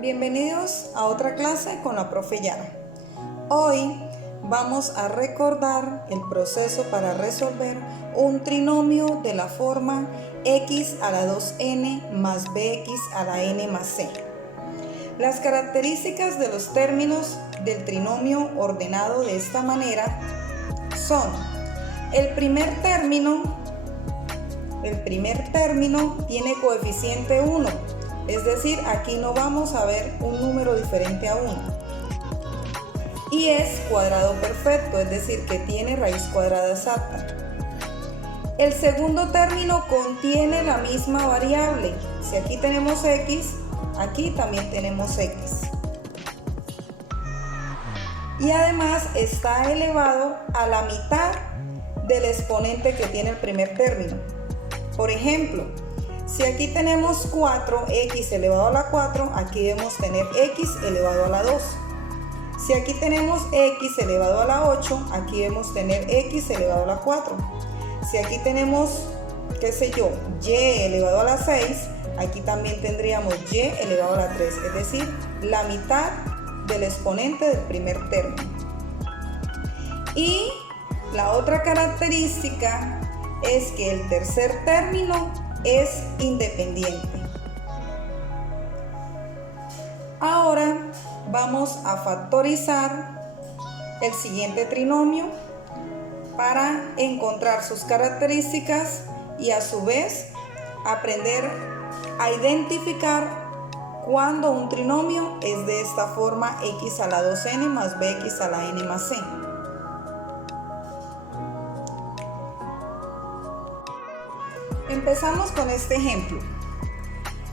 Bienvenidos a otra clase con la profe Yara. Hoy vamos a recordar el proceso para resolver un trinomio de la forma x a la 2n más bx a la n más c. Las características de los términos del trinomio ordenado de esta manera son: el primer término tiene coeficiente 1, es decir, aquí no vamos a ver un número diferente a 1. Y es cuadrado perfecto, es decir, que tiene raíz cuadrada exacta. El segundo término contiene la misma variable. Si aquí tenemos x, aquí también tenemos x. Y además está elevado a la mitad del exponente que tiene el primer término. Por ejemplo, si aquí tenemos 4x elevado a la 4, aquí debemos tener x elevado a la 2. Si aquí tenemos x elevado a la 8, aquí debemos tener x elevado a la 4. Si aquí tenemos, qué sé yo, y elevado a la 6, aquí también tendríamos y elevado a la 3, es decir, la mitad del exponente del primer término. Y la otra característica es que el tercer término es independiente. Ahora vamos a factorizar el siguiente trinomio para encontrar sus características y a su vez aprender a identificar cuando un trinomio es de esta forma: x a la 2n más bx a la n más c. Empezamos con este ejemplo.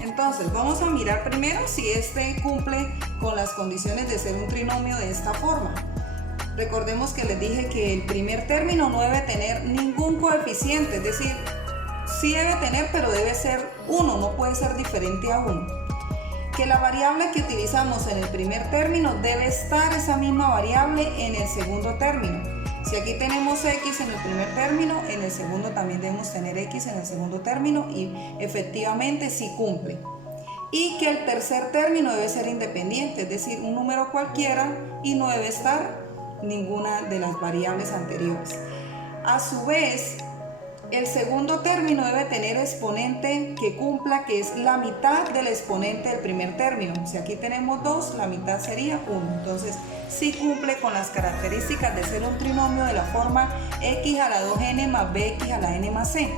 Entonces vamos a mirar primero si este cumple con las condiciones de ser un trinomio de esta forma. Recordemos que les dije que el primer término no debe tener ningún coeficiente, es decir, sí debe tener, pero debe ser 1, no puede ser diferente a 1. Que la variable que utilizamos en el primer término debe estar esa misma variable en el segundo término. Si aquí tenemos x en el primer término, en el segundo también debemos tener x en el segundo término, y efectivamente sí cumple. Y que el tercer término debe ser independiente, es decir, un número cualquiera, y no debe estar ninguna de las variables anteriores. A su vez, el segundo término debe tener exponente que cumpla, que es la mitad del exponente del primer término. Si aquí tenemos 2, la mitad sería 1. Entonces, sí cumple con las características de ser un trinomio de la forma x a la 2n más bx a la n más c.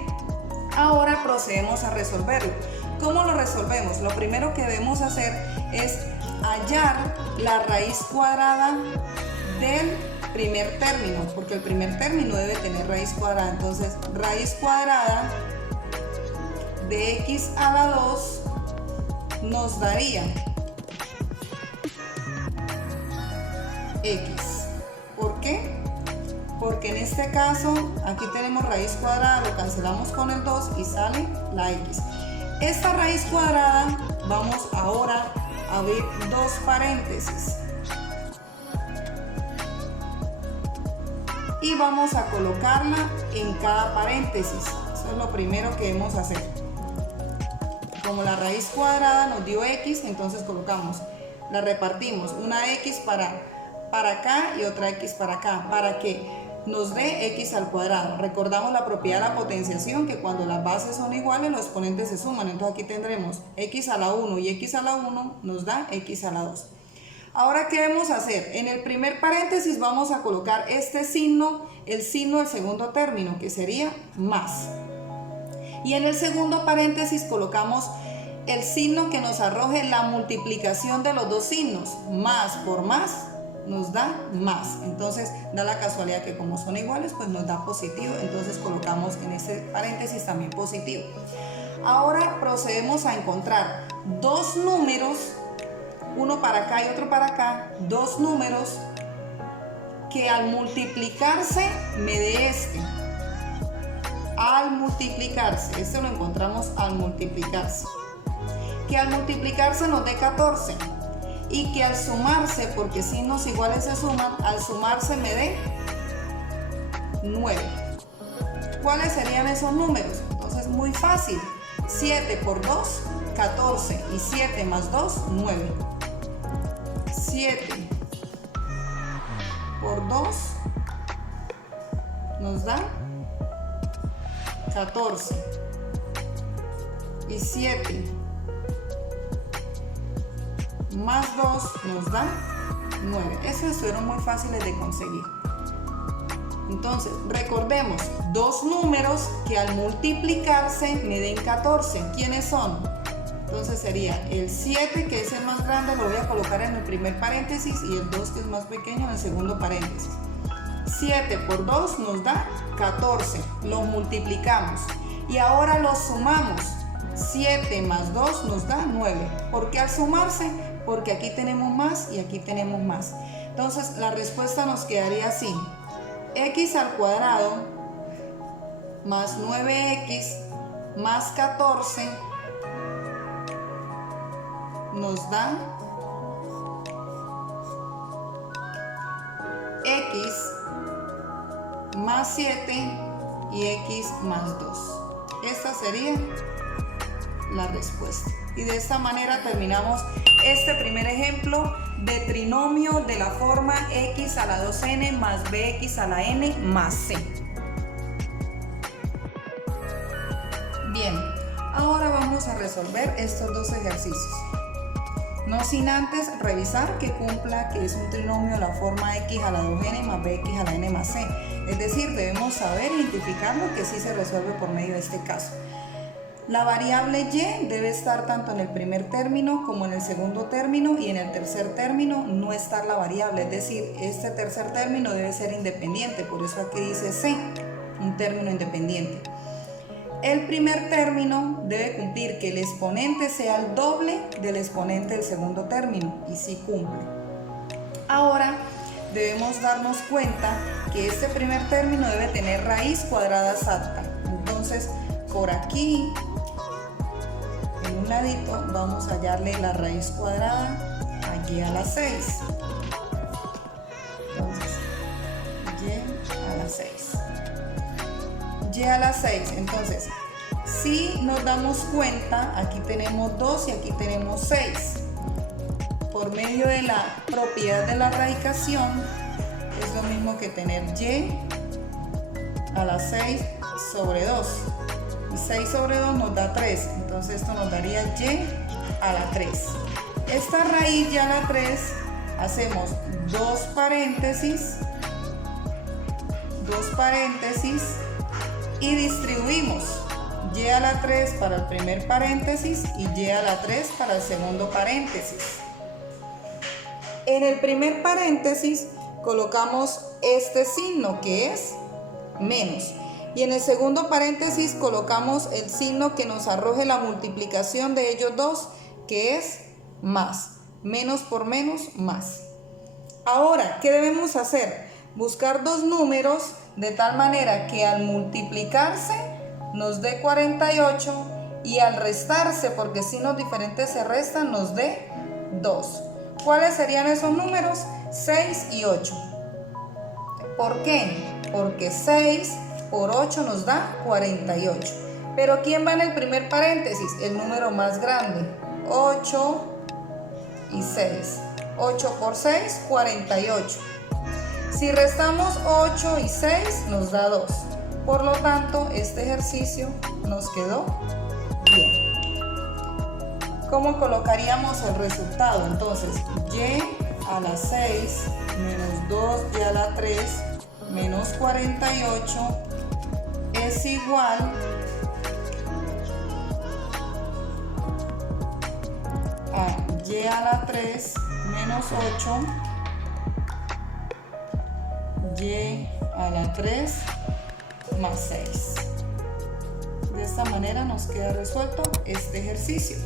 Ahora procedemos a resolverlo. ¿Cómo lo resolvemos? Lo primero que debemos hacer es hallar la raíz cuadrada del primer término, porque el primer término debe tener raíz cuadrada. Entonces, raíz cuadrada de x a la 2 nos daría x. ¿Por qué? Porque en este caso aquí tenemos raíz cuadrada, lo cancelamos con el 2 y sale la x. Esta raíz cuadrada vamos ahora a abrir dos paréntesis y vamos a colocarla en cada paréntesis. Eso es lo primero que debemos hacer. Como la raíz cuadrada nos dio x, entonces colocamos, la repartimos, una x para acá y otra x para acá, para que nos dé x al cuadrado. Recordamos la propiedad de la potenciación, que cuando las bases son iguales los exponentes se suman. Entonces aquí tendremos x a la 1 y x a la 1 nos da x a la 2. Ahora, ¿qué debemos hacer? En el primer paréntesis vamos a colocar este signo, el signo del segundo término, que sería más. Y en el segundo paréntesis colocamos el signo que nos arroje la multiplicación de los dos signos. Más por más nos da más. Entonces, da la casualidad que como son iguales, pues nos da positivo. Entonces colocamos en ese paréntesis también positivo. Ahora procedemos a encontrar dos números, uno para acá y otro para acá, dos números que al multiplicarse me dé este. Al multiplicarse, este lo encontramos al multiplicarse. Que al multiplicarse nos dé 14. Y que al sumarse, porque signos iguales se suman, al sumarse me dé 9. ¿Cuáles serían esos números? Entonces, muy fácil. 7 por 2, 14 y 7 más 2, 9. 7 por 2 nos da 14 y 7 más 2 nos da 9. Esos estuvieron muy fáciles de conseguir. Entonces, recordemos dos números que al multiplicarse me den 14. ¿Quiénes son? Entonces sería el 7, que es el más grande, lo voy a colocar en el primer paréntesis, y el 2, que es más pequeño, en el segundo paréntesis. 7 por 2 nos da 14. Los multiplicamos y ahora los sumamos. 7 más 2 nos da 9. ¿Por qué al sumarse? Porque aquí tenemos más y aquí tenemos más. Entonces la respuesta nos quedaría así: x al cuadrado más 9x más 14 nos da x más 7 y x más 2. Esta sería la respuesta. Y de esta manera terminamos este primer ejemplo de trinomio de la forma x a la 2n más bx a la n más c. Bien, ahora vamos a resolver estos dos ejercicios. No sin antes revisar que cumpla que es un trinomio de la forma x a la 2n más bx a la n más c. Es decir, debemos saber identificarlo, que sí se resuelve por medio de este caso. La variable y debe estar tanto en el primer término como en el segundo término, y en el tercer término no estar la variable, es decir, este tercer término debe ser independiente, por eso aquí dice c, un término independiente. El primer término debe cumplir que el exponente sea el doble del exponente del segundo término, y sí cumple. Ahora debemos darnos cuenta que este primer término debe tener raíz cuadrada exacta. Entonces, por aquí, en un ladito, vamos a hallarle la raíz cuadrada a y a la 6. Entonces, y a la 6. Y a la 6. Entonces, si nos damos cuenta, aquí tenemos 2 y aquí tenemos 6. Por medio de la propiedad de la radicación, es lo mismo que tener y a la 6 sobre 2. Y 6 sobre 2 nos da 3. Entonces esto nos daría y a la 3. Esta raíz y a la 3, hacemos dos paréntesis y distribuimos y a la 3 para el primer paréntesis y y a la 3 para el segundo paréntesis. En el primer paréntesis colocamos este signo, que es menos, y en el segundo paréntesis colocamos el signo que nos arroje la multiplicación de ellos dos, que es más. Menos por menos, más. Ahora, ¿qué debemos hacer? Buscar dos números de tal manera que al multiplicarse nos dé 48 y al restarse, porque signos diferentes se restan, nos dé 2. ¿Cuáles serían esos números? 6 y 8. ¿Por qué? Porque 6 por 8 nos da 48. Pero ¿quién va en el primer paréntesis? El número más grande. 8 y 6. 8 por 6, 48. Si restamos 8 y 6, nos da 2. Por lo tanto, este ejercicio nos quedó bien. ¿Cómo colocaríamos el resultado? Entonces, y a la 6 menos 2y a la 3 menos 48 es igual a y a la 3 menos 8 y a la 3 más 6. De esta manera nos queda resuelto este ejercicio.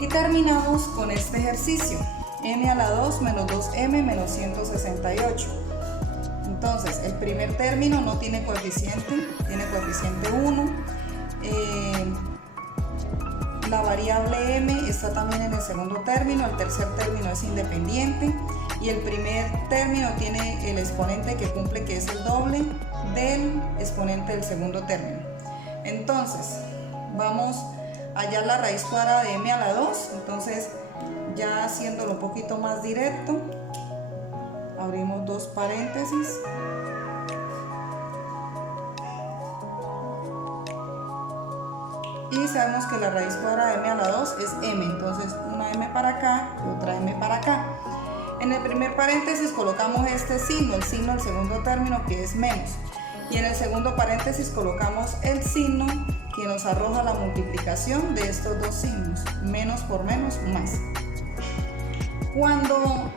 Y terminamos con este ejercicio. M a la 2 menos 2m menos 168. Entonces, el primer término no tiene coeficiente, tiene coeficiente 1. La variable m está también en el segundo término, el tercer término es independiente. y el primer término tiene el exponente que cumple, que es el doble del exponente del segundo término. Entonces vamos a hallar la raíz cuadrada de m a la 2. Entonces, ya haciéndolo un poquito más directo, abrimos dos paréntesis y sabemos que la raíz cuadrada de m a la 2 es m, entonces una m para acá y otra m para acá. En el primer paréntesis colocamos este signo, el signo del segundo término, que es menos, y en el segundo paréntesis colocamos el signo que nos arroja la multiplicación de estos dos signos, menos por menos, más. Cuando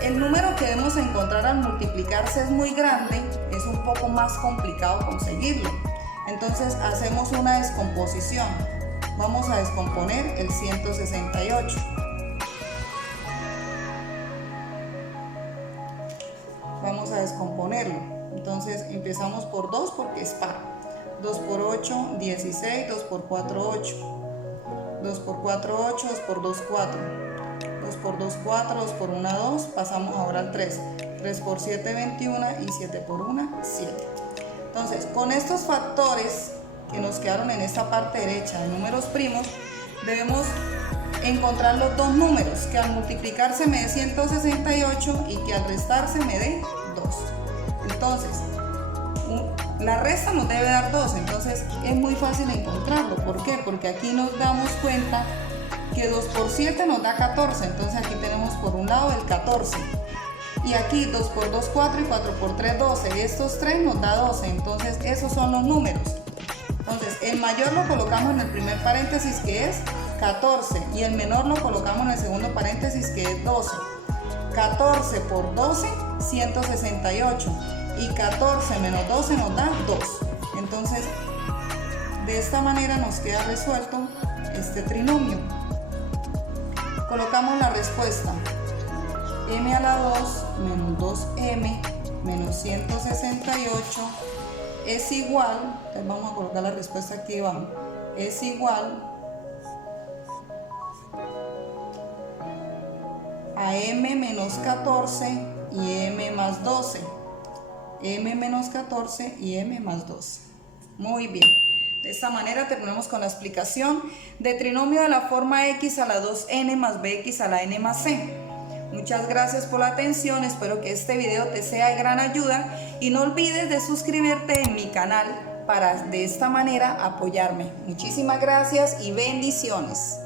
el número que debemos encontrar al multiplicarse es muy grande, es un poco más complicado conseguirlo. Entonces hacemos una descomposición. Vamos a descomponer el 168. Vamos a descomponerlo. Entonces empezamos por 2 porque es par. 2 por 8, 16, 2 por 4, 8. 2 por 4, 8, 2 por 2, 4. 2 por 2, 4, 2 por 1, 2. Pasamos ahora al 3. 3 por 7, 21 y 7 por 1, 7. Entonces, con estos factores que nos quedaron en esta parte derecha de números primos, debemos encontrar los dos números, que al multiplicarse me dé 168 y que al restarse me dé 2. Entonces, la resta nos debe dar 2, entonces es muy fácil encontrarlo. ¿Por qué? Porque aquí nos damos cuenta que 2 por 7 nos da 14, entonces aquí tenemos por un lado el 14. Y aquí 2 por 2, 4 y 4 por 3, 12. Y estos 3 nos da 12, entonces esos son los números. Entonces el mayor lo colocamos en el primer paréntesis, que es 14, y el menor lo colocamos en el segundo paréntesis, que es 12. 14 por 12, 168, y 14 menos 12 nos da 2. Entonces, de esta manera nos queda resuelto este trinomio. Colocamos la respuesta: m a la 2 menos 2m menos 168 es igual, entonces vamos a colocar la respuesta aquí abajo, es igual a m menos 14 y m más 12. M menos 14 y m más 12. Muy bien. De esta manera terminamos con la explicación de trinomio de la forma x a la 2n más bx a la n más c. Muchas gracias por la atención, espero que este video te sea de gran ayuda y no olvides de suscribirte en mi canal para de esta manera apoyarme. Muchísimas gracias y bendiciones.